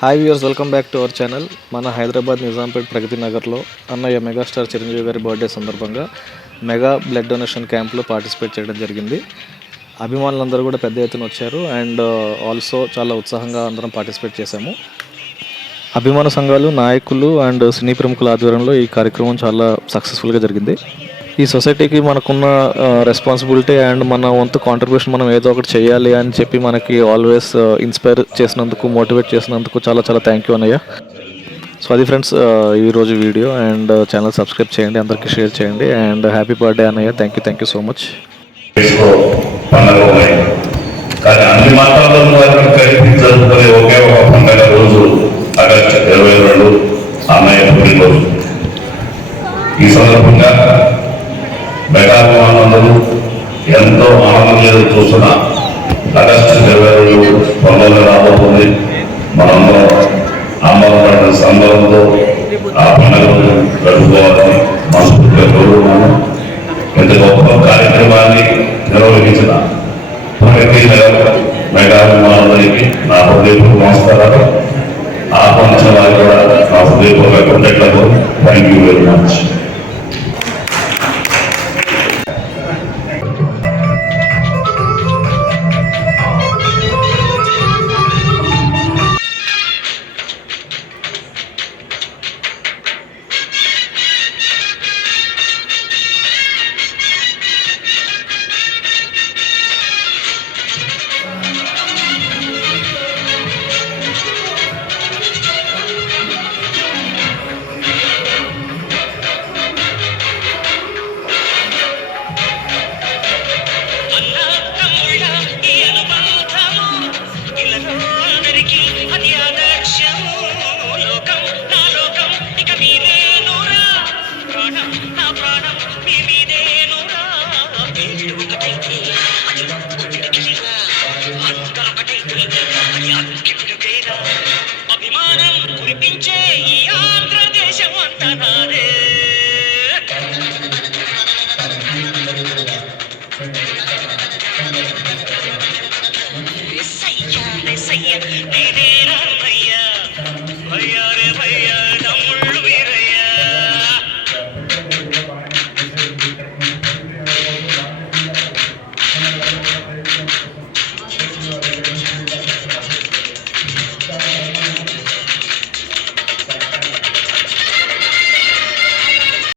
Hi viewers, welcome back to our channel. మన హైదరాబాద్ నిజాంపేట్ ప్రగతి నగర్లో అన్నయ్య మెగాస్టార్ చిరంజీవి గారి బర్త్డే సందర్భంగా మెగా బ్లడ్ డొనేషన్ క్యాంప్లో పార్టిసిపేట్ చేయడం జరిగింది. అభిమానులందరూ కూడా పెద్ద ఎత్తున వచ్చారు అండ్ ఆల్సో చాలా ఉత్సాహంగా అందరం పార్టిసిపేట్ చేశాము. అభిమాన సంఘాలు, నాయకులు అండ్ సినీ ప్రముఖుల ఆధ్వర్యంలో ఈ కార్యక్రమం చాలా సక్సెస్ఫుల్గా జరిగింది. ఈ సొసైటీకి మనకున్న రెస్పాన్సిబిలిటీ అండ్ మన వంతు కాంట్రిబ్యూషన్ మనం ఏదో ఒకటి చేయాలి అని చెప్పి మనకి ఆల్వేస్ ఇన్స్పైర్ చేసినందుకు, మోటివేట్ చేసినందుకు చాలా చాలా థ్యాంక్ యూ అన్నయ్య. సో అది ఫ్రెండ్స్ ఈరోజు వీడియో. అండ్ ఛానల్ సబ్స్క్రైబ్ చేయండి, అందరికీ షేర్ చేయండి. అండ్ హ్యాపీ బర్త్డే అన్నయ్య. Thank you so much. కానీ అన్ని మతాలలో కలిపి జరుపుకునే ఒకే ఒక పండుగ రోజు ఆగస్టు 22 అన్నయ్య పుట్టినరోజు. ఈ సందర్భంగా మెగాభిమానులందరూ ఎంతో ఆనందంగా చూస్తున్న ఆగస్టు 22 త్వరలో రాబోతుంది. మనందరం ఆనందపడిన సందర్భంతో ఆ పండుగను గడుపుకోవాలని మనస్ఫూర్తిగా కోరుకున్నాను. ఇంత గొప్ప కార్యక్రమాన్ని నిర్వహించిన ప్రగతి మెగాభిమానులకి నా హృదయపూర్వక నమస్కారాలు. ఆహ్వానించిన వారికి కూడా నా హృదయపూర్వక కృతజ్ఞతలు. Thank you very much.